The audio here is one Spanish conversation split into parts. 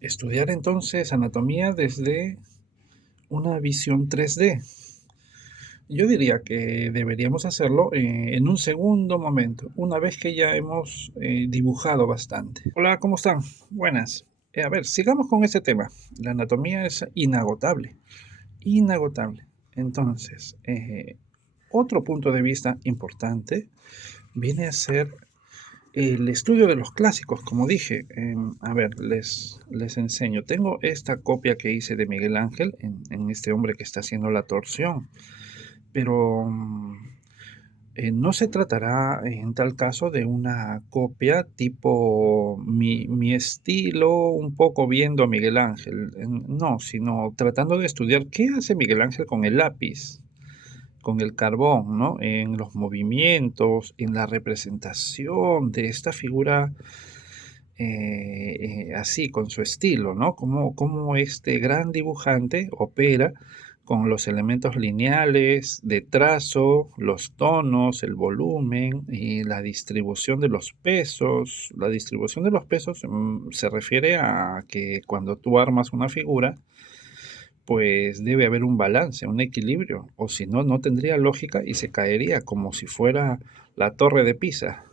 Estudiar entonces anatomía desde una visión 3D. Yo diría que deberíamos hacerlo en un segundo momento, una vez que ya hemos dibujado bastante. Hola, ¿cómo están? Buenas. A ver, sigamos con este tema. La anatomía es inagotable, inagotable. Entonces, otro punto de vista importante viene a ser el estudio de los clásicos, como dije. A ver, les enseño. Tengo esta copia que hice de Miguel Ángel en este hombre que está haciendo la torsión, pero no se tratará en tal caso de una copia tipo mi estilo, un poco viendo a Miguel Ángel. No, sino tratando de estudiar qué hace Miguel Ángel con el lápiz, con el carbón, ¿no? En los movimientos, en la representación de esta figura así, con su estilo, ¿no? Cómo este gran dibujante opera con los elementos lineales de trazo, los tonos, el volumen y la distribución de los pesos. La distribución de los pesos se refiere a que cuando tú armas una figura, pues debe haber un balance, un equilibrio, o si no, no tendría lógica y se caería como si fuera la torre de Pisa.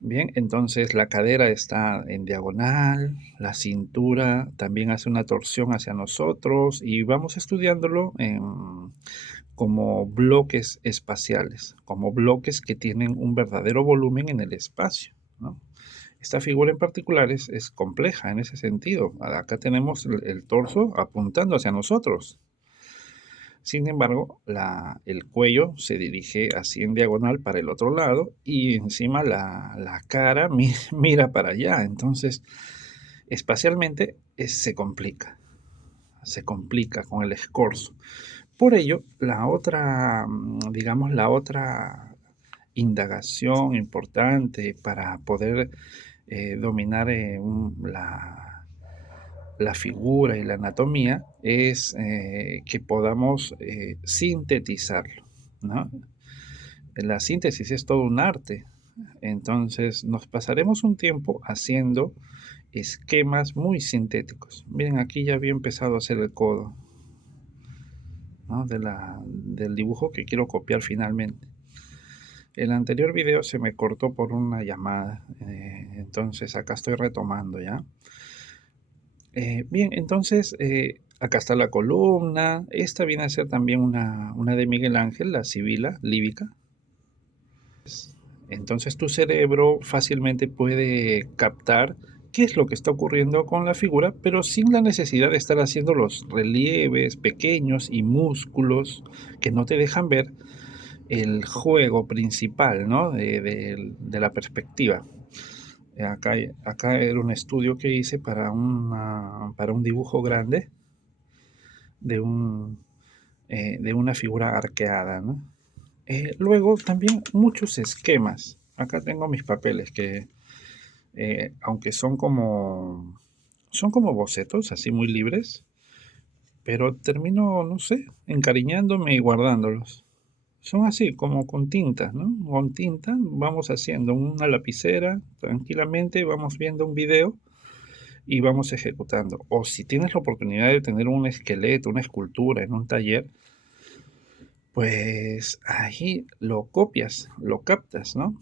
Bien, entonces la cadera está en diagonal, la cintura también hace una torsión hacia nosotros y vamos estudiándolo como bloques espaciales, como bloques que tienen un verdadero volumen en el espacio, ¿no? Esta figura en particular es compleja en ese sentido. Acá tenemos el torso apuntando hacia nosotros. Sin embargo, el cuello se dirige así en diagonal para el otro lado y encima la cara mira para allá. Entonces, espacialmente se complica con el escorzo. Por ello, digamos, la otra indagación importante para poder dominar la figura y la anatomía es que podamos sintetizarlo, ¿no? La síntesis es todo un arte. Entonces nos pasaremos un tiempo haciendo esquemas muy sintéticos. Miren, aquí ya había empezado a hacer el codo, ¿no? Del dibujo que quiero copiar finalmente. El anterior video se me cortó por una llamada, entonces acá estoy retomando ya. Bien, entonces acá está la columna. Esta viene a ser también una de Miguel Ángel, la Sibila líbica. Entonces tu cerebro fácilmente puede captar qué es lo que está ocurriendo con la figura, pero sin la necesidad de estar haciendo los relieves pequeños y músculos que no te dejan ver el juego principal, ¿no? De la perspectiva. Acá era un estudio que hice para un dibujo grande de, de una figura arqueada, ¿no? Luego también muchos esquemas. Acá tengo mis papeles que, aunque son como bocetos, así muy libres, pero termino, no sé, encariñándome y guardándolos. Son así, como con tinta, ¿no? Con tinta vamos haciendo una lapicera, tranquilamente vamos viendo un video y vamos ejecutando. O si tienes la oportunidad de tener un esqueleto, una escultura en un taller, pues ahí lo copias, lo captas, ¿no?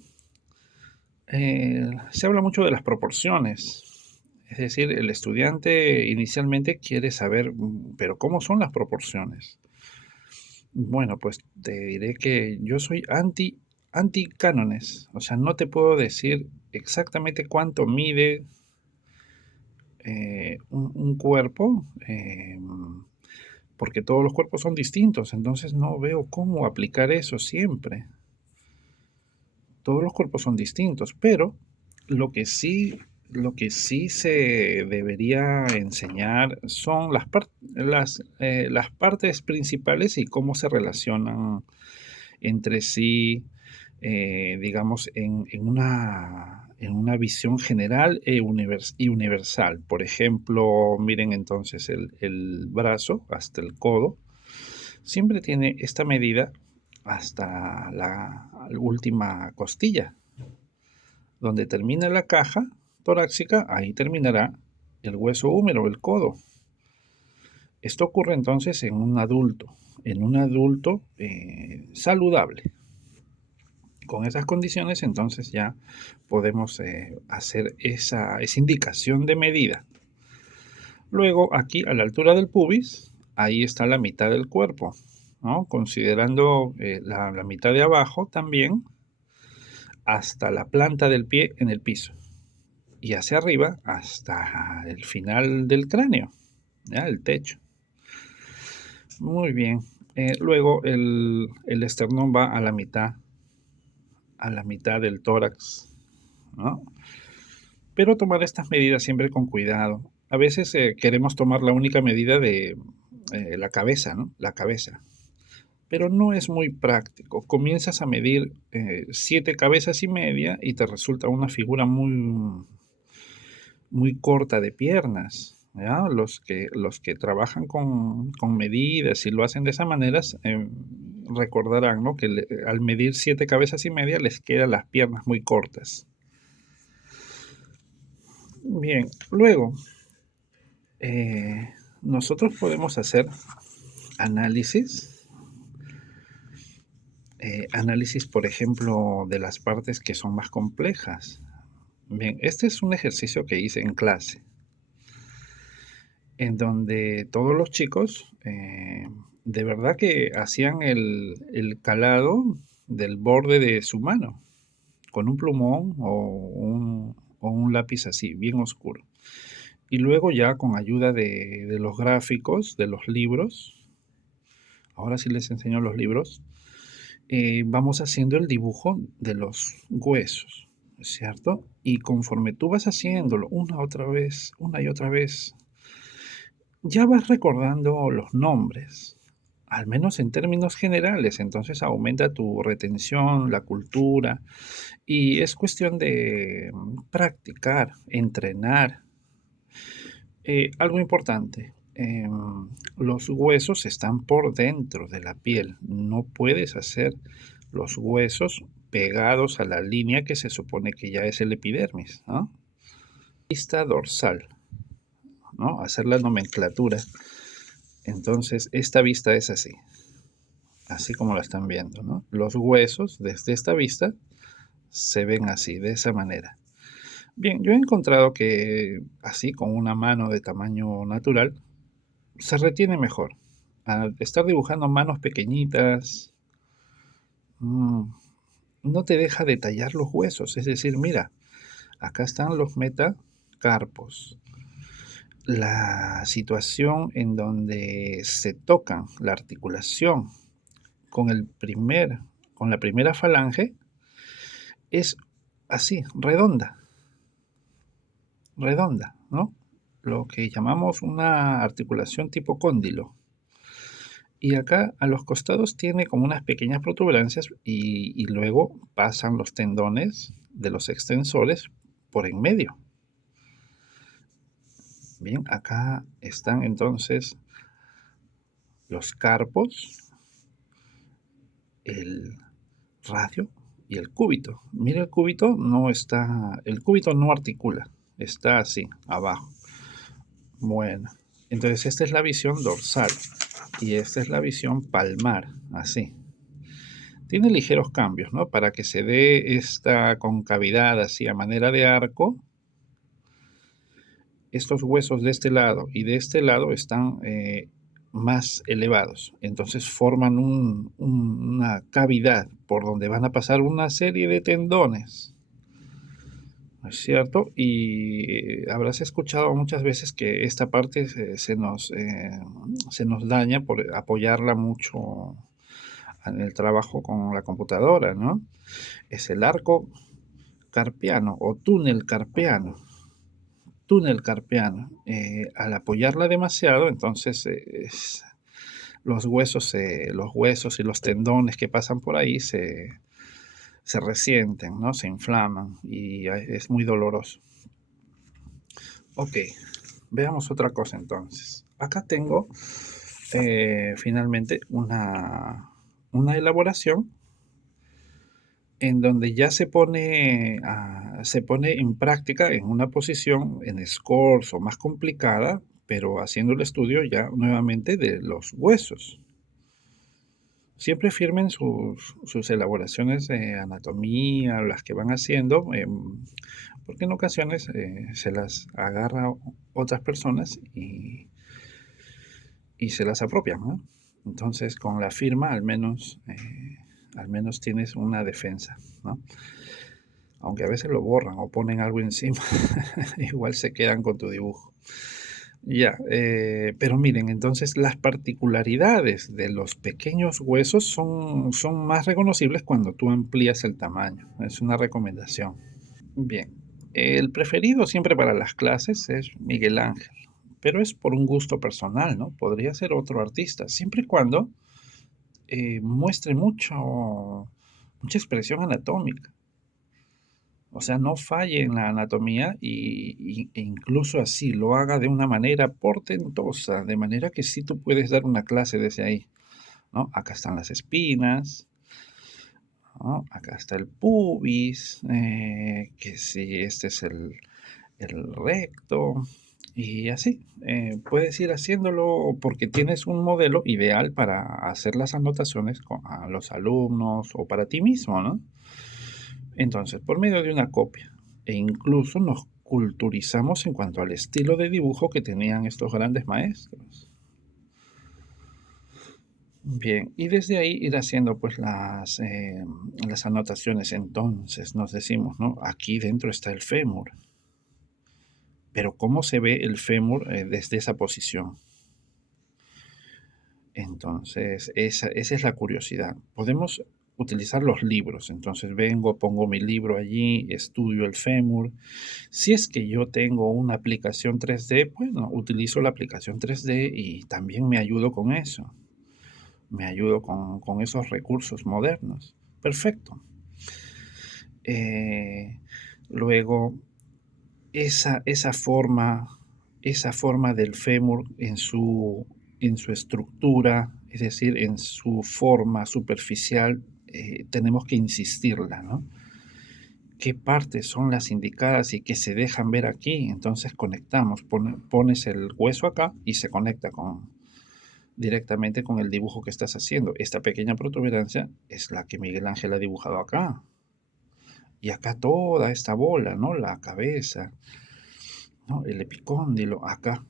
Se habla mucho de las proporciones. Es decir, el estudiante inicialmente quiere saber, pero ¿cómo son las proporciones? Bueno, pues te diré que yo soy anti cánones. O sea, no te puedo decir exactamente cuánto mide un cuerpo, porque todos los cuerpos son distintos, entonces no veo cómo aplicar eso siempre. Todos los cuerpos son distintos, pero lo que sí, lo que sí se debería enseñar son las partes principales y cómo se relacionan entre sí, digamos, en una visión general y universal. Por ejemplo, miren entonces el brazo hasta el codo, siempre tiene esta medida hasta la última costilla. Donde termina la caja torácica, ahí terminará el hueso húmero, el codo. Esto ocurre entonces en un adulto saludable. Con esas condiciones, entonces ya podemos hacer esa indicación de medida. Luego, aquí a la altura del pubis, ahí está la mitad del cuerpo, ¿no? Considerando la mitad de abajo también, hasta la planta del pie en el piso. Y hacia arriba hasta el final del cráneo, ¿ya? El techo. Muy bien. Luego el esternón va a la mitad del tórax, ¿no? Pero tomar estas medidas siempre con cuidado. A veces queremos tomar la única medida de la cabeza, ¿no? La cabeza. Pero no es muy práctico. Comienzas a medir 7 cabezas y media y te resulta una figura muy corta de piernas. ¿Ya? Los que trabajan con medidas y lo hacen de esa manera, recordarán, ¿no? Que al medir 7 cabezas y media les quedan las piernas muy cortas. Bien, luego nosotros podemos hacer análisis, análisis, por ejemplo, de las partes que son más complejas. Bien, este es un ejercicio que hice en clase, en donde todos los chicos de verdad que hacían el calado del borde de su mano con un plumón o un lápiz así, bien oscuro. Y luego ya con ayuda de los gráficos, de los libros, ahora sí les enseño los libros, vamos haciendo el dibujo de los huesos, ¿cierto? Y conforme tú vas haciéndolo una y otra vez, ya vas recordando los nombres, al menos en términos generales, entonces aumenta tu retención, la cultura, y es cuestión de practicar, entrenar. Algo importante, los huesos están por dentro de la piel, no puedes hacer los huesos pegados a la línea que se supone que ya es el epidermis, ¿no? Vista dorsal, ¿no? Hacer la nomenclatura. Entonces, esta vista es así como la están viendo, ¿no? Los huesos desde esta vista se ven así, de esa manera. Bien, yo he encontrado que así, con una mano de tamaño natural, se retiene mejor. Al estar dibujando manos pequeñitas, mm, no te deja detallar los huesos. Es decir, mira, acá están los metacarpos. La situación en donde se tocan la articulación con con la primera falange es así, redonda, ¿no? Lo que llamamos una articulación tipo cóndilo. Y acá a los costados tiene como unas pequeñas protuberancias y luego pasan los tendones de los extensores por en medio. Bien, acá están entonces los carpos, el radio y el cúbito. Mira, el cúbito no articula, está así, abajo. Bueno, entonces esta es la visión dorsal y esta es la visión palmar, así. Tiene ligeros cambios, ¿no? Para que se dé esta concavidad así a manera de arco. Estos huesos de este lado y de este lado están más elevados. Entonces forman una cavidad por donde van a pasar una serie de tendones. ¿No es cierto? Y habrás escuchado muchas veces que esta parte se nos daña por apoyarla mucho en el trabajo con la computadora, ¿no? Es el arco carpiano o túnel carpiano. Al apoyarla demasiado, entonces los huesos y los tendones que pasan por ahí se resienten, ¿no? Se inflaman y es muy doloroso. Ok, veamos otra cosa entonces. Acá tengo finalmente una elaboración en donde ya se pone en práctica en una posición en escorzo más complicada, pero haciendo el estudio ya nuevamente de los huesos. Siempre firmen sus elaboraciones de anatomía, las que van haciendo, porque en ocasiones se las agarra otras personas y se las apropian, ¿no? Entonces, con la firma al menos tienes una defensa, ¿no? Aunque a veces lo borran o ponen algo encima, igual se quedan con tu dibujo. Ya, pero miren, entonces las particularidades de los pequeños huesos son más reconocibles cuando tú amplías el tamaño. Es una recomendación. Bien, el preferido siempre para las clases es Miguel Ángel, pero es por un gusto personal, ¿no? Podría ser otro artista, siempre y cuando muestre mucha expresión anatómica. O sea, no falle en la anatomía e incluso así lo haga de una manera portentosa, de manera que sí tú puedes dar una clase desde ahí, ¿no? Acá están las espinas, ¿no? Acá está el pubis, que si este es el recto, y así. Puedes ir haciéndolo porque tienes un modelo ideal para hacer las anotaciones a los alumnos o para ti mismo, ¿no? Entonces, por medio de una copia, e incluso nos culturizamos en cuanto al estilo de dibujo que tenían estos grandes maestros. Bien, y desde ahí ir haciendo pues las anotaciones. Entonces nos decimos, ¿no? Aquí dentro está el fémur, pero ¿cómo se ve el fémur desde esa posición? Entonces, esa es la curiosidad. Podemos utilizar los libros. Entonces vengo, pongo mi libro allí, estudio el fémur. Si es que yo tengo una aplicación 3D, bueno, utilizo la aplicación 3D y también me ayudo con eso. Me ayudo con esos recursos modernos. Perfecto. Eh, luego, esa forma, esa forma del fémur en su estructura, es decir, en su forma superficial, tenemos que insistirla, ¿no? ¿Qué partes son las indicadas y que se dejan ver aquí? Entonces conectamos, pones el hueso acá y se conecta directamente con el dibujo que estás haciendo. Esta pequeña protuberancia es la que Miguel Ángel ha dibujado acá. Y acá toda esta bola, ¿no? La cabeza, ¿no? El epicóndilo, acá.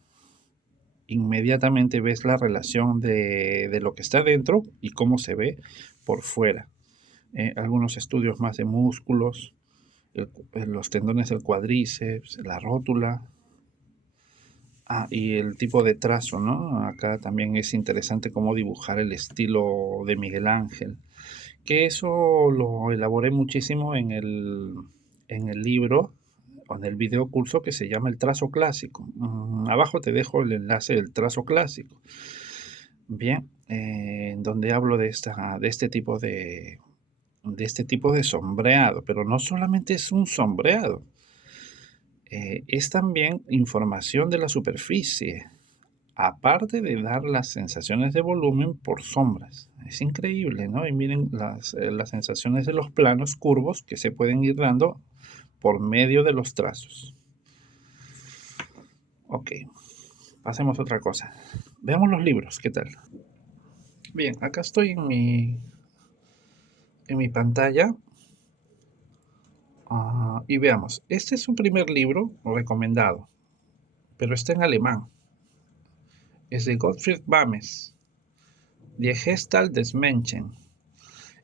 Inmediatamente ves la relación de lo que está dentro y cómo se ve por fuera. Algunos estudios más de músculos, los tendones del cuádriceps, la rótula. Y el tipo de trazo, ¿no? Acá también es interesante cómo dibujar el estilo de Miguel Ángel, que eso lo elaboré muchísimo en el libro o en el video curso que se llama El Trazo Clásico. Abajo te dejo el enlace del trazo clásico. Bien, donde hablo de este tipo de sombreado, pero no solamente es un sombreado, es también información de la superficie, aparte de dar las sensaciones de volumen por sombras. Es increíble, ¿no? Y miren las sensaciones de los planos curvos que se pueden ir dando por medio de los trazos. Ok, pasemos a otra cosa. Veamos los libros, ¿qué tal? Bien, acá estoy en mi pantalla. Y veamos, este es un primer libro recomendado, pero está en alemán. Es de Gottfried Bames, Die Gestalt des Menschen.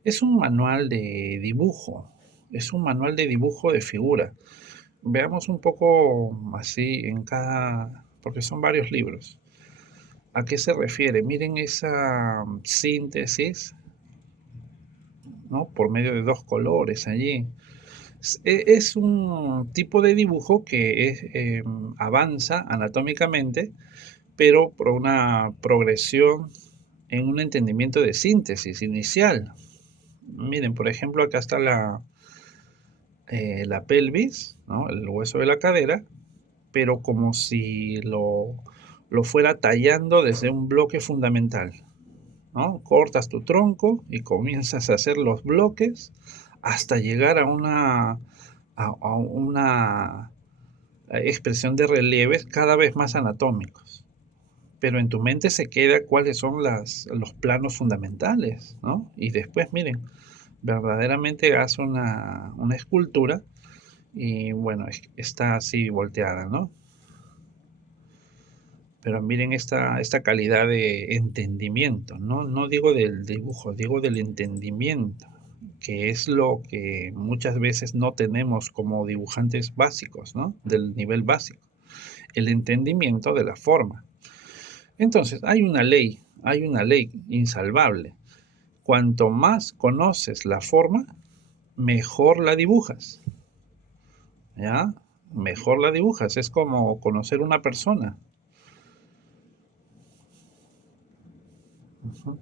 Es un manual de dibujo, es un manual de dibujo de figura. Veamos un poco así en cada, porque son varios libros. ¿A qué se refiere? Miren esa síntesis, ¿no? Por medio de dos colores allí. Es un tipo de dibujo que avanza anatómicamente, pero por una progresión en un entendimiento de síntesis inicial. Miren, por ejemplo, acá está la pelvis, ¿no? El hueso de la cadera, pero como si lo fuera tallando desde un bloque fundamental, ¿no? Cortas tu tronco y comienzas a hacer los bloques hasta llegar a una expresión de relieves cada vez más anatómicos. Pero en tu mente se queda cuáles son los planos fundamentales, ¿no? Y después, miren, verdaderamente hace una escultura y bueno, está así volteada, ¿no? Pero miren esta calidad de entendimiento, no digo del dibujo, digo del entendimiento, que es lo que muchas veces no tenemos como dibujantes básicos, ¿no? Del nivel básico, el entendimiento de la forma. Entonces, hay una ley insalvable. Cuanto más conoces la forma, mejor la dibujas, ¿ya? Mejor la dibujas, es como conocer una persona. Ujú.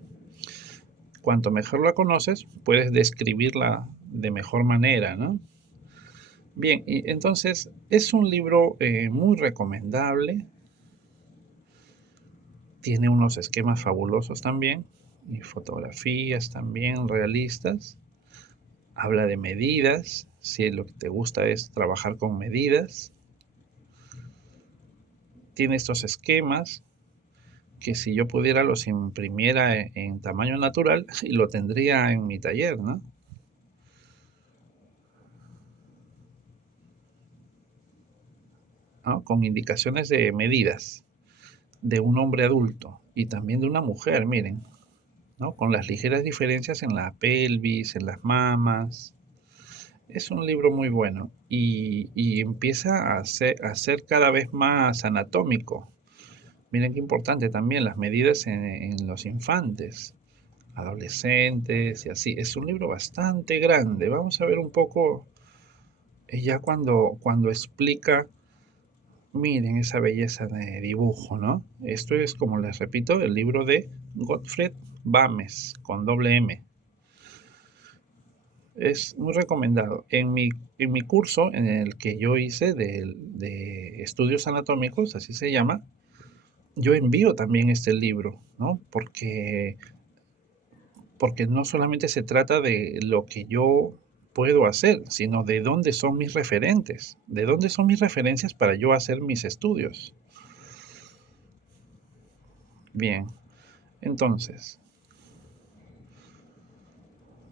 Cuanto mejor la conoces, puedes describirla de mejor manera, ¿no? Bien, y entonces es un libro muy recomendable, tiene unos esquemas fabulosos también, y fotografías también realistas, habla de medidas, si lo que te gusta es trabajar con medidas, tiene estos esquemas que si yo pudiera los imprimiera en tamaño natural y lo tendría en mi taller, ¿no? ¿No? Con indicaciones de medidas de un hombre adulto y también de una mujer, miren, ¿no? Con las ligeras diferencias en la pelvis, en las mamas. Es un libro muy bueno y empieza a ser cada vez más anatómico. Miren qué importante también las medidas en los infantes, adolescentes y así. Es un libro bastante grande. Vamos a ver un poco ya cuando explica, miren esa belleza de dibujo, ¿no? Esto es, como les repito, el libro de Gottfried Bames, con doble M. Es muy recomendado. En mi curso, en el que yo hice de estudios anatómicos, así se llama, yo envío también este libro, ¿no? Porque no solamente se trata de lo que yo puedo hacer, sino de dónde son mis referentes, de dónde son mis referencias para yo hacer mis estudios. Bien, entonces,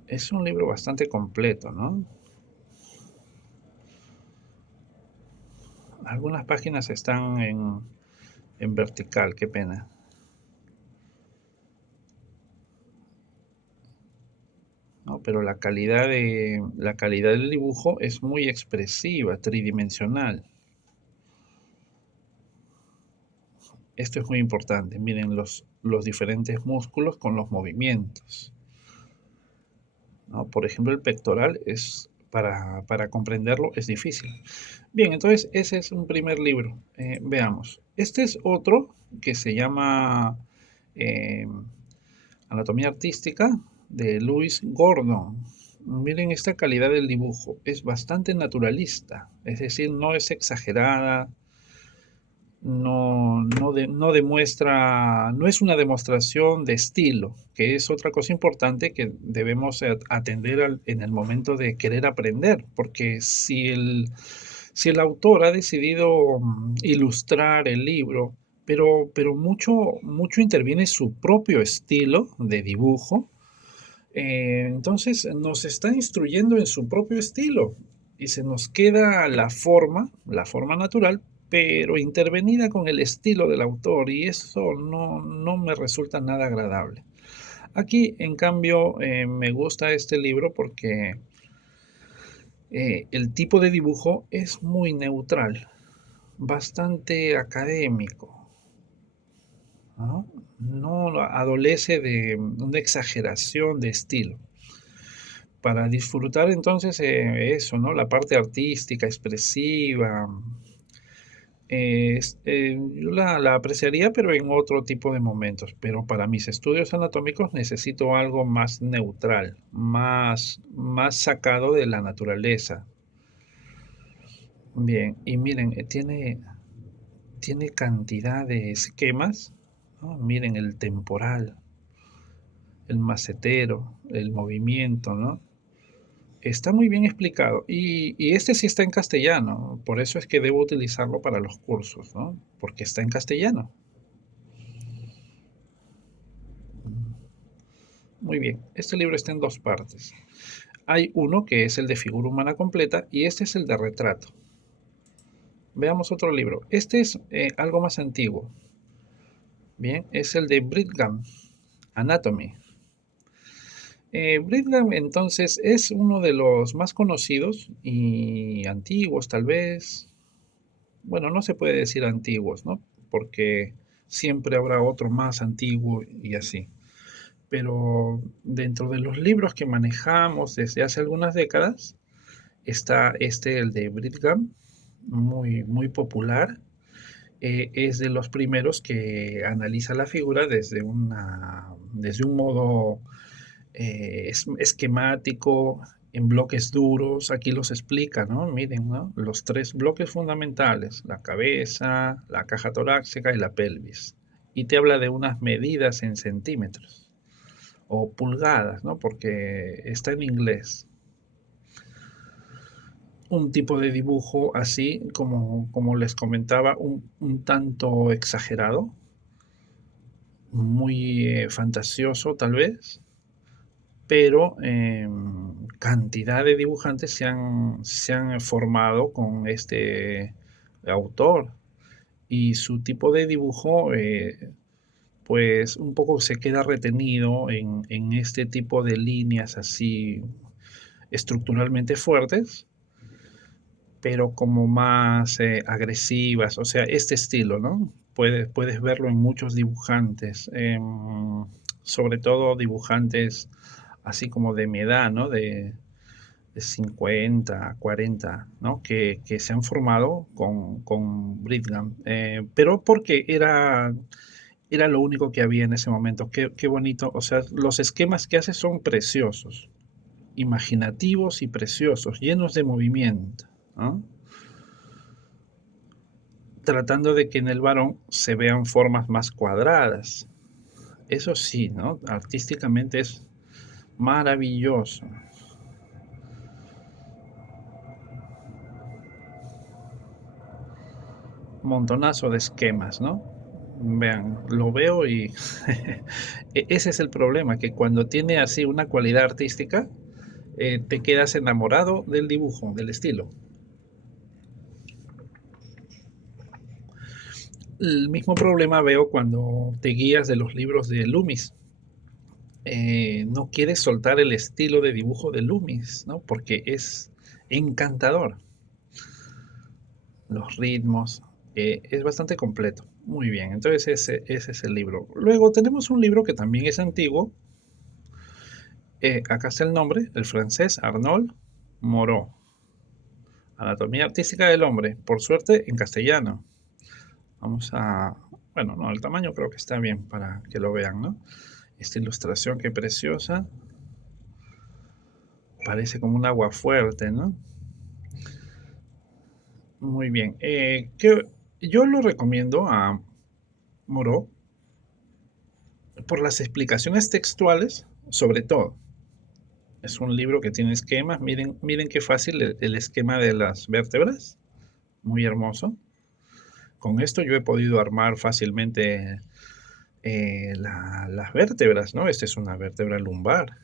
es un libro bastante completo, ¿no? Algunas páginas están en vertical, qué pena. ¿No? Pero la calidad del dibujo es muy expresiva, tridimensional. Esto es muy importante. Miren los diferentes músculos con los movimientos, ¿no? Por ejemplo, el pectoral es, para comprenderlo, es difícil. Bien, entonces ese es un primer libro. Veamos. Este es otro que se llama eh, Anatomía Artística de Louis Gordon. Miren esta calidad del dibujo. Es bastante naturalista, es decir, no es exagerada, no demuestra, no es una demostración de estilo, que es otra cosa importante que debemos atender en el momento de querer aprender, porque si el autor ha decidido ilustrar el libro, pero mucho interviene su propio estilo de dibujo, entonces nos está instruyendo en su propio estilo y se nos queda la forma natural, pero intervenida con el estilo del autor y eso no me resulta nada agradable. Aquí, en cambio, me gusta este libro porque el tipo de dibujo es muy neutral, bastante académico, ¿no? No adolece de una exageración de estilo. Para disfrutar entonces eso, ¿no? La parte artística, expresiva, yo la apreciaría, pero en otro tipo de momentos. Pero para mis estudios anatómicos necesito algo más neutral, más sacado de la naturaleza. Bien, y miren, tiene cantidad de esquemas, ¿no? Miren el temporal, el macetero, el movimiento, ¿no? Está muy bien explicado y este sí está en castellano, por eso es que debo utilizarlo para los cursos, ¿no? Porque está en castellano. Muy bien, este libro está en 2 partes. Hay uno que es el de figura humana completa y este es el de retrato. Veamos otro libro. Este es algo más antiguo. Bien, es el de Brigham, Anatomy. Brigham entonces es uno de los más conocidos y antiguos tal vez. Bueno, no se puede decir antiguos, ¿no? Porque siempre habrá otro más antiguo y así. Pero dentro de los libros que manejamos desde hace algunas décadas, está este, el de Brigham, muy popular. Es de los primeros que analiza la figura desde un modo esquemático, en bloques duros. Aquí los explica, ¿no? Miren, ¿no? Los 3 bloques fundamentales: la cabeza, la caja torácica y la pelvis. Y te habla de unas medidas en centímetros o pulgadas, ¿no? Porque está en inglés. Un tipo de dibujo así, como les comentaba, un tanto exagerado, muy fantasioso tal vez, pero cantidad de dibujantes se han formado con este autor y su tipo de dibujo pues un poco se queda retenido en este tipo de líneas así estructuralmente fuertes, pero como más agresivas, o sea, este estilo, ¿no? Puedes verlo en muchos dibujantes, sobre todo dibujantes así como de mi edad, ¿no? De 50, 40, ¿no? Que se han formado con Brigham, pero porque era lo único que había en ese momento. Qué bonito, o sea, los esquemas que hace son preciosos, imaginativos y preciosos, llenos de movimiento, ¿no? Tratando de que en el varón se vean formas más cuadradas. Eso sí, ¿no? Artísticamente es maravilloso. Montonazo de esquemas, ¿no? Vean, lo veo y ese es el problema, que cuando tiene así una cualidad artística, te quedas enamorado del dibujo, del estilo. El mismo problema veo cuando te guías de los libros de Loomis. No quieres soltar el estilo de dibujo de Loomis, ¿no? Porque es encantador. Los ritmos, es bastante completo. Muy bien, entonces ese es el libro. Luego tenemos un libro que también es antiguo. Acá está el nombre, el francés Arnold Moreau. Anatomía artística del hombre, por suerte en castellano. Vamos a, bueno, no, el tamaño creo que está bien para que lo vean, ¿no? Esta ilustración, qué preciosa. Parece como un agua fuerte, ¿no? Muy bien. Yo lo recomiendo a Moreau por las explicaciones textuales, sobre todo. Es un libro que tiene esquemas. Miren qué fácil el esquema de las vértebras. Muy hermoso. Con esto yo he podido armar fácilmente las vértebras, ¿no? Esta es una vértebra lumbar.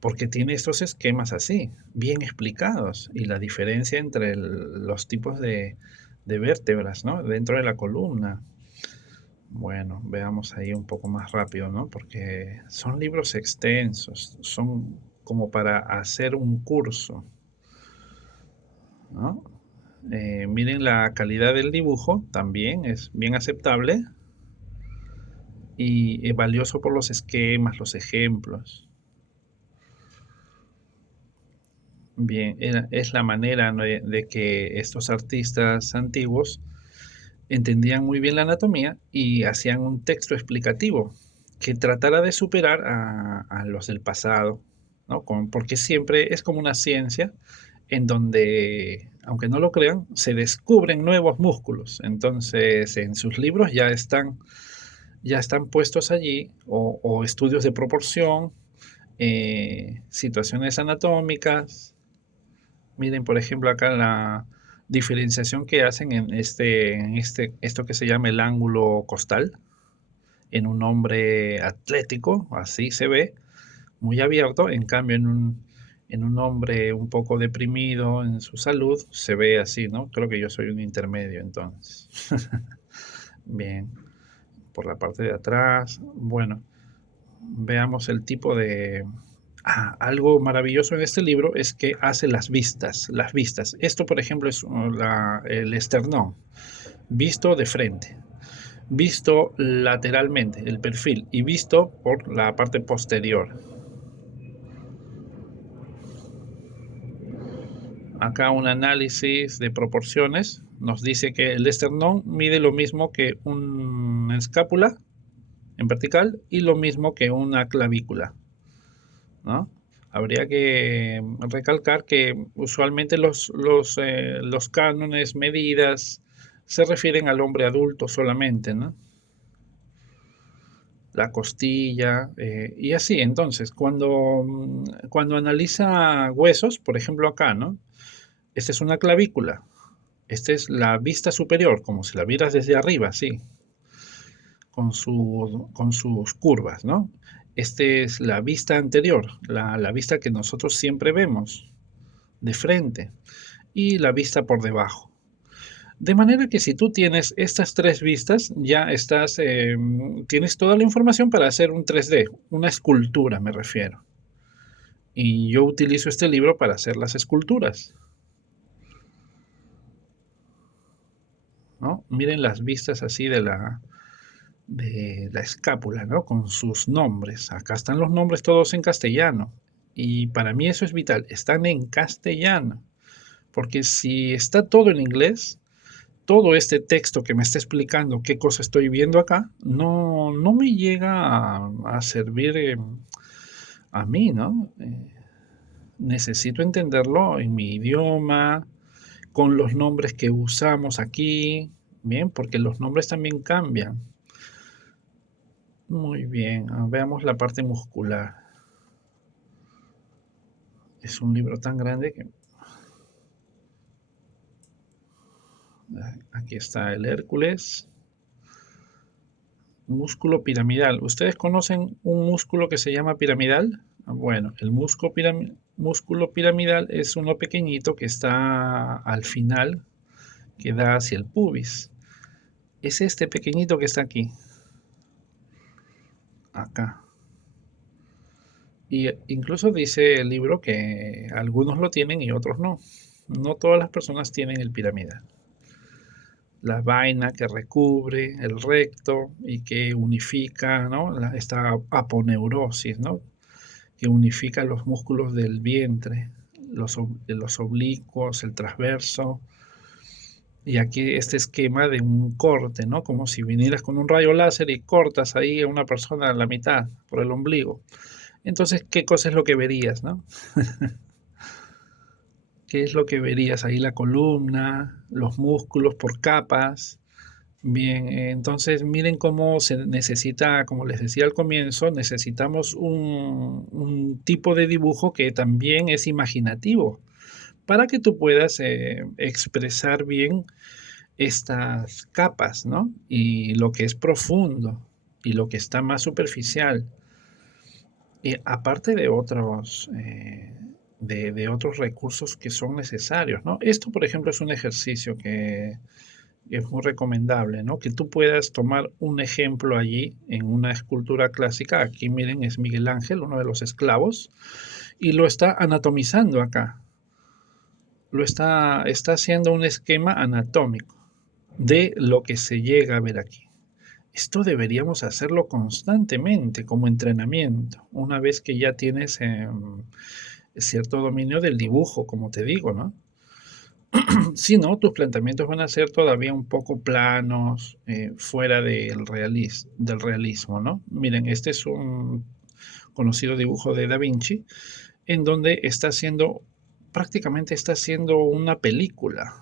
Porque tiene estos esquemas así, bien explicados. Y la diferencia entre los tipos de vértebras, ¿no? Dentro de la columna. Bueno, veamos ahí un poco más rápido, ¿no? Porque son libros extensos, son como para hacer un curso, ¿no? Miren la calidad del dibujo, también es bien aceptable y es valioso por los esquemas, los ejemplos. Bien, es la manera, ¿no? de que estos artistas antiguos entendían muy bien la anatomía y hacían un texto explicativo que tratara de superar a los del pasado, ¿no? Porque siempre es como una ciencia en donde, aunque no lo crean, se descubren nuevos músculos. Entonces, en sus libros ya están puestos allí, o estudios de proporción, situaciones anatómicas. Miren, por ejemplo, acá la diferenciación que hacen esto que se llama el ángulo costal, en un hombre atlético, así se ve, muy abierto, en cambio en un hombre un poco deprimido en su salud, se ve así, ¿no? Creo que yo soy un intermedio entonces. Bien, por la parte de atrás, bueno, veamos el tipo de... algo maravilloso en este libro es que hace las vistas, las vistas. Esto, por ejemplo, es el esternón, visto de frente, visto lateralmente, el perfil, y visto por la parte posterior. Acá un análisis de proporciones nos dice que el esternón mide lo mismo que una escápula en vertical y lo mismo que una clavícula, ¿no? Habría que recalcar que usualmente los cánones, medidas, se refieren al hombre adulto solamente, ¿no? La costilla, y así. Entonces, cuando analiza huesos, por ejemplo acá, ¿no? Esta es una clavícula, esta es la vista superior, como si la vieras desde arriba, sí, con sus curvas, ¿no? Esta es la vista anterior, la vista que nosotros siempre vemos de frente, y la vista por debajo. De manera que si tú tienes estas tres vistas, ya tienes toda la información para hacer un 3D, una escultura me refiero. Y yo utilizo este libro para hacer las esculturas, ¿no? Miren las vistas así de la escápula, ¿no? Con sus nombres. Acá están los nombres todos en castellano. Y para mí eso es vital, están en castellano. Porque si está todo en inglés, todo este texto que me está explicando qué cosa estoy viendo acá, no me llega a servir a mí, ¿no? Necesito entenderlo en mi idioma, con los nombres que usamos aquí, bien, porque los nombres también cambian. Muy bien, veamos la parte muscular. Es un libro tan grande que... Aquí está el Hércules. Músculo piramidal. ¿Ustedes conocen un músculo que se llama piramidal? Bueno, el músculo piramidal es uno pequeñito que está al final, que da hacia el pubis. Es este pequeñito que está aquí. Acá. Y incluso dice el libro que algunos lo tienen y otros no. No todas las personas tienen el piramidal. La vaina que recubre el recto y que unifica, ¿no? Esta aponeurosis, ¿no? Que unifica los músculos del vientre, los oblicuos, el transverso. Y aquí este esquema de un corte, ¿no? Como si vinieras con un rayo láser y cortas ahí a una persona a la mitad por el ombligo. Entonces, ¿qué cosa es lo que verías, no? ¿Qué es lo que verías ahí? La columna, los músculos por capas. Bien, entonces miren cómo se necesita, como les decía al comienzo, necesitamos un tipo de dibujo que también es imaginativo para que tú puedas expresar bien estas capas, ¿no? Y lo que es profundo y lo que está más superficial. Y aparte de de otros recursos que son necesarios, ¿no? Esto, por ejemplo, es un ejercicio que es muy recomendable, ¿no? Que tú puedas tomar un ejemplo allí en una escultura clásica. Aquí miren, es Miguel Ángel, uno de los esclavos, y lo está anatomizando acá. Está haciendo un esquema anatómico de lo que se llega a ver aquí. Esto deberíamos hacerlo constantemente como entrenamiento, una vez que ya tienes cierto dominio del dibujo, como te digo, ¿no? Si no, tus planteamientos van a ser todavía un poco planos, fuera del realismo, ¿no? Miren, este es un conocido dibujo de Da Vinci, en donde prácticamente está haciendo una película,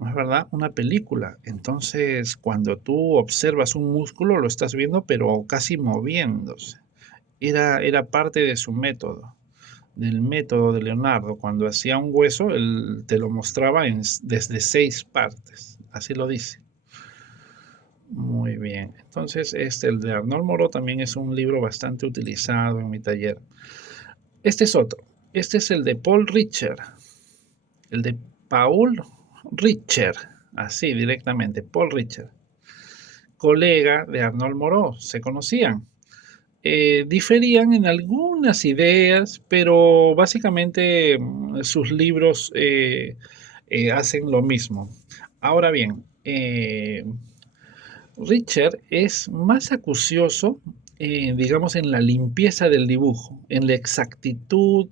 ¿no es verdad? Una película. Entonces, cuando tú observas un músculo, lo estás viendo, pero casi moviéndose. Era parte de su método, del método de Leonardo. Cuando hacía un hueso, él te lo mostraba desde 6 partes, así lo dice. Muy bien. Entonces, el de Arnold Moreau también es un libro bastante utilizado en mi taller. Este es otro. Este es el de Paul Richer. El de Paul Richer. Así directamente, Paul Richer. Colega de Arnold Moreau. Se conocían. Diferían en algunas ideas, pero básicamente sus libros hacen lo mismo. Ahora bien, Richard es más acucioso, digamos, en la limpieza del dibujo, en la exactitud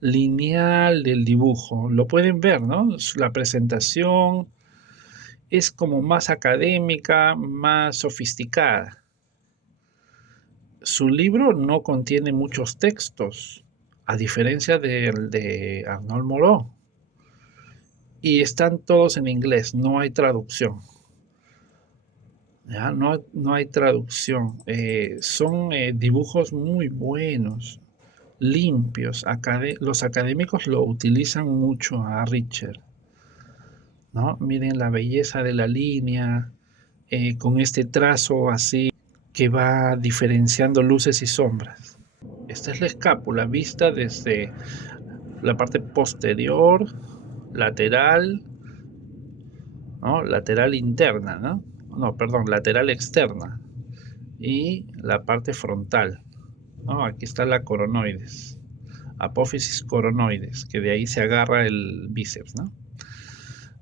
lineal del dibujo. Lo pueden ver, ¿no? La presentación es como más académica, más sofisticada. Su libro no contiene muchos textos, a diferencia del de Arnold Moreau. Y están todos en inglés, no hay traducción. ¿Ya? No hay traducción. Son dibujos muy buenos, limpios. Los académicos lo utilizan mucho a Richard, ¿no? Miren la belleza de la línea, con este trazo así que va diferenciando luces y sombras. Esta es la escápula vista desde la parte posterior, lateral, ¿no? Lateral interna, ¿no? No, perdón, lateral externa y la parte frontal, ¿no? Aquí está la coronoides, apófisis coronoides, que de ahí se agarra el bíceps, ¿no?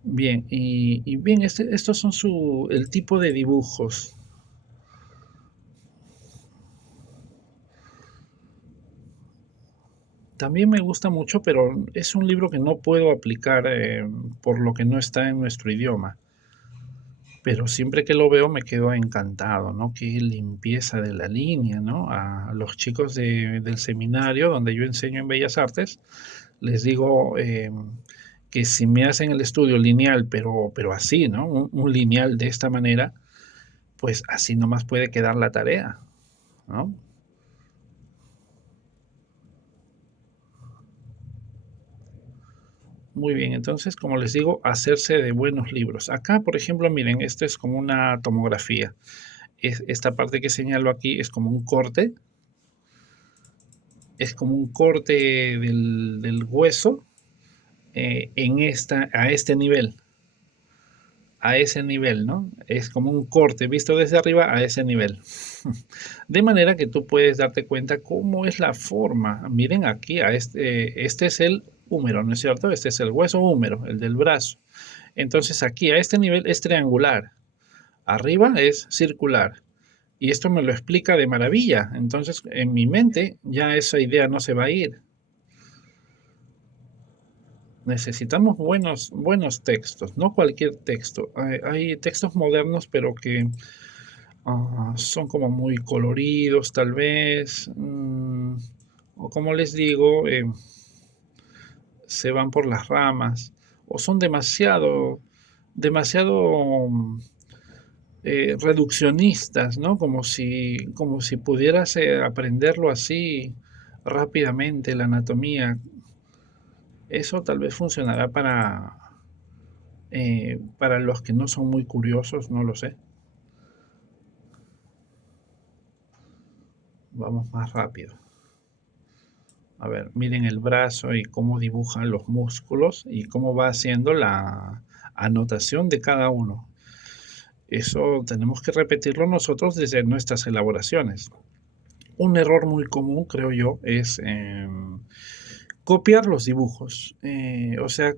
Bien, y bien, estos son el tipo de dibujos. También me gusta mucho, pero es un libro que no puedo aplicar por lo que no está en nuestro idioma. Pero siempre que lo veo me quedo encantado, ¿no? Qué limpieza de la línea, ¿no? A los chicos del seminario donde yo enseño en Bellas Artes, les digo que si me hacen el estudio lineal, pero así, ¿no? Un lineal de esta manera, pues así nomás puede quedar la tarea, ¿no? Muy bien, entonces, como les digo, hacerse de buenos libros. Acá, por ejemplo, miren, esto es como una tomografía. Esta parte que señalo aquí es como un corte, del hueso a este nivel, a ese nivel, ¿no? Es como un corte visto desde arriba a ese nivel. De manera que tú puedes darte cuenta cómo es la forma. Miren aquí, este es el húmero, ¿no es cierto? Este es el hueso húmero, el del brazo. Entonces aquí a este nivel es triangular, arriba es circular. Y esto me lo explica de maravilla. Entonces en mi mente ya esa idea no se va a ir. Necesitamos buenos textos, no cualquier texto. Hay textos modernos, pero que son como muy coloridos, tal vez, o como les digo, se van por las ramas, o son demasiado reduccionistas, ¿no? Como si pudieras aprenderlo así rápidamente, la anatomía. Eso tal vez funcionará para los que no son muy curiosos, no lo sé. Vamos más rápido. A ver, miren el brazo y cómo dibujan los músculos y cómo va haciendo la anotación de cada uno. Eso tenemos que repetirlo nosotros desde nuestras elaboraciones. Un error muy común, creo yo, es copiar los dibujos. O sea,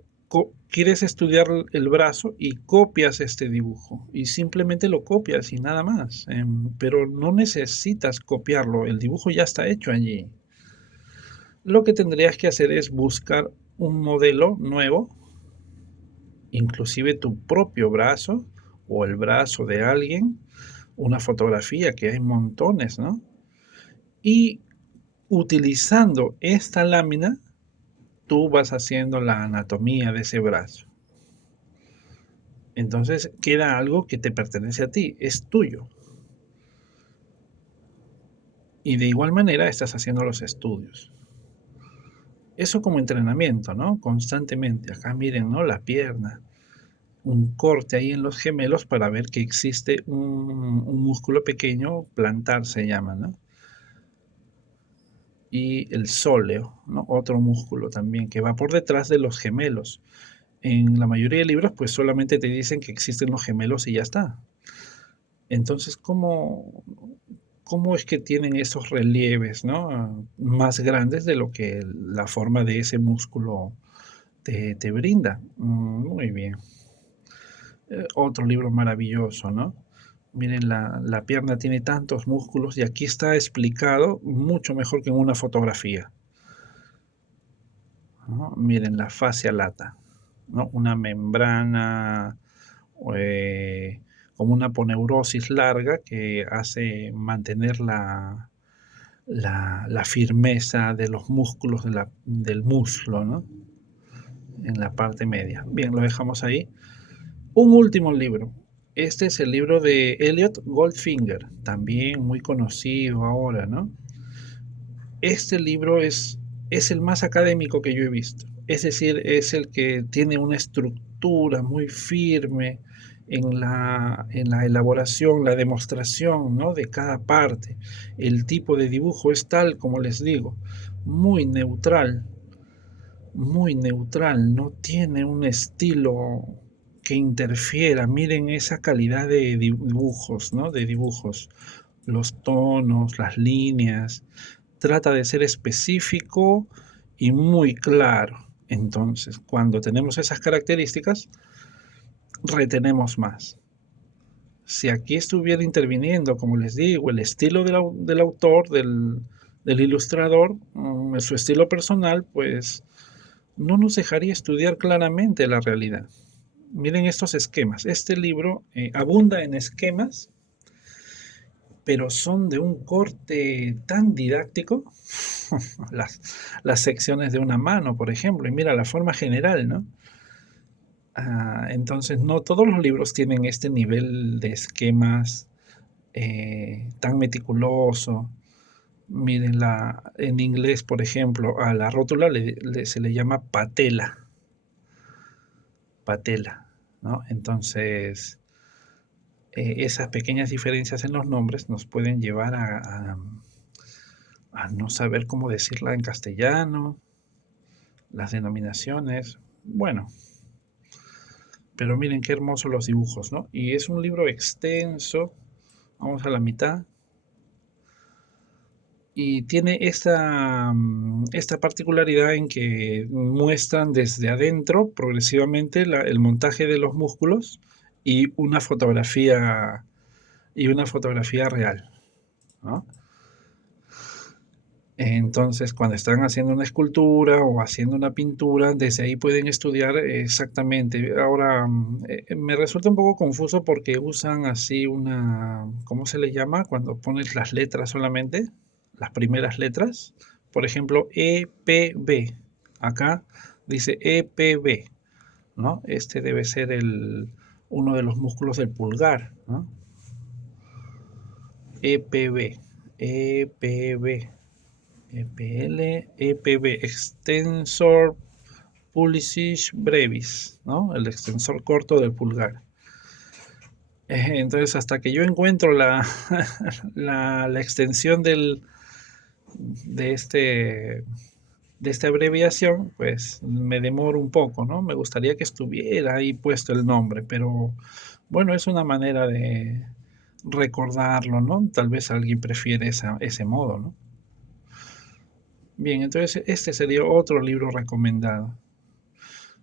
quieres estudiar el brazo y copias este dibujo y simplemente lo copias y nada más. Pero no necesitas copiarlo, el dibujo ya está hecho allí. Lo que tendrías que hacer es buscar un modelo nuevo, inclusive tu propio brazo o el brazo de alguien, una fotografía que hay montones, ¿no? Y utilizando esta lámina, tú vas haciendo la anatomía de ese brazo. Entonces queda algo que te pertenece a ti, es tuyo. y de igual manera estás haciendo los estudios. Eso como entrenamiento, ¿no? Constantemente. Acá miren, ¿no? La pierna, un corte ahí en los gemelos para ver que existe un músculo pequeño, plantar se llama, ¿no? Y el sóleo, ¿no? Otro músculo también que va por detrás de los gemelos. En la mayoría de libros, pues solamente te dicen que existen los gemelos y ya está. Entonces, ¿cómo es que tienen esos relieves, ¿no? Más grandes de lo que la forma de ese músculo te brinda. Muy bien. Otro libro maravilloso, ¿no? Miren, la pierna tiene tantos músculos y aquí está explicado mucho mejor que en una fotografía, ¿no? Miren, la fascia lata, ¿no? Una membrana eh, como una aponeurosis larga que hace mantener la firmeza de los músculos del muslo, ¿no? En la parte media. Bien, lo dejamos ahí. Un último libro. Este es el libro de Elliot Goldfinger, también muy conocido ahora, ¿no? Este libro es el más académico que yo he visto. Es decir, es el que tiene una estructura muy firme en la elaboración, la demostración, ¿no? De cada parte. El tipo de dibujo es tal, como les digo, muy neutral, muy neutral, no tiene un estilo que interfiera. Miren esa calidad de dibujos, ¿no? De dibujos, los tonos, las líneas. Trata de ser específico y muy claro. Entonces, cuando tenemos esas características, retenemos más. Si aquí estuviera interviniendo, como les digo, el estilo del autor, del ilustrador, su estilo personal, pues no nos dejaría estudiar claramente la realidad. Miren estos esquemas. Este libro abunda en esquemas, pero son de un corte tan didáctico. las, las secciones de una mano, por ejemplo, y mira la forma general, ¿no? Entonces, no todos los libros tienen este nivel de esquemas tan meticuloso. Miren, en inglés, por ejemplo, a la rótula se le llama patela, patela, ¿no? Entonces, esas pequeñas diferencias en los nombres nos pueden llevar a no saber cómo decirla en castellano, las denominaciones. Bueno, pero miren qué hermosos los dibujos, ¿no? Y es un libro extenso, vamos a la mitad, y tiene esta particularidad en que muestran desde adentro progresivamente el montaje de los músculos y una fotografía real, ¿no? Entonces, cuando están haciendo una escultura o haciendo una pintura, desde ahí pueden estudiar exactamente. Ahora, me resulta un poco confuso porque usan así ¿cómo se le llama? Cuando pones las letras solamente, las primeras letras. Por ejemplo, EPB. Acá dice EPB, ¿no? Este debe ser uno de los músculos del pulgar, ¿no? EPB, EPB. EPL, EPB, Extensor Pollicis Brevis, ¿no? El extensor corto del pulgar. Entonces, hasta que yo encuentro la extensión de, este, de esta abreviación, pues me demoro un poco, ¿no? Me gustaría que estuviera ahí puesto el nombre, pero bueno, es una manera de recordarlo, ¿no? Tal vez alguien prefiere ese modo, ¿no? Bien, entonces este sería otro libro recomendado.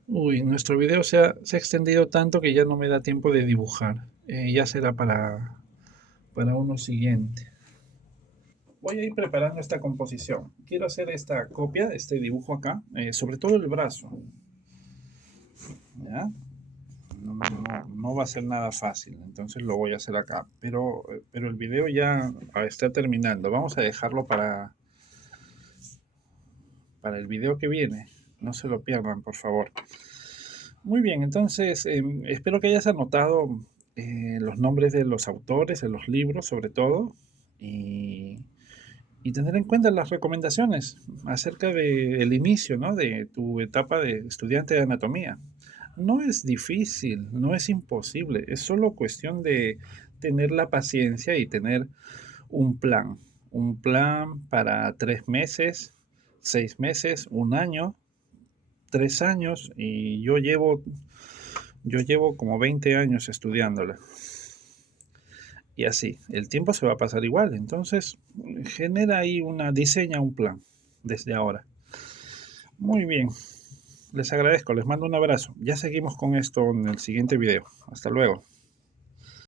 Uy, nuestro video se ha extendido tanto que ya no me da tiempo de dibujar. Ya será para uno siguiente. Voy a ir preparando esta composición. Quiero hacer esta copia, este dibujo acá, sobre todo el brazo. ¿Ya? No va a ser nada fácil, entonces lo voy a hacer acá. Pero el video ya está terminando. Vamos a dejarlo para el video que viene. No se lo pierdan, por favor. Muy bien, entonces espero que hayas anotado los nombres de los autores, de los libros sobre todo, y, y tener en cuenta las recomendaciones acerca del inicio, ¿no? De tu etapa de estudiante de anatomía. No es difícil, no es imposible, es solo cuestión de tener la paciencia y tener un plan para 3 meses, 6 meses, un año, 3 años, y yo llevo como 20 años estudiándola. Y así, el tiempo se va a pasar igual. Entonces, diseña un plan desde ahora. Muy bien, les agradezco, les mando un abrazo. Ya seguimos con esto en el siguiente video. Hasta luego.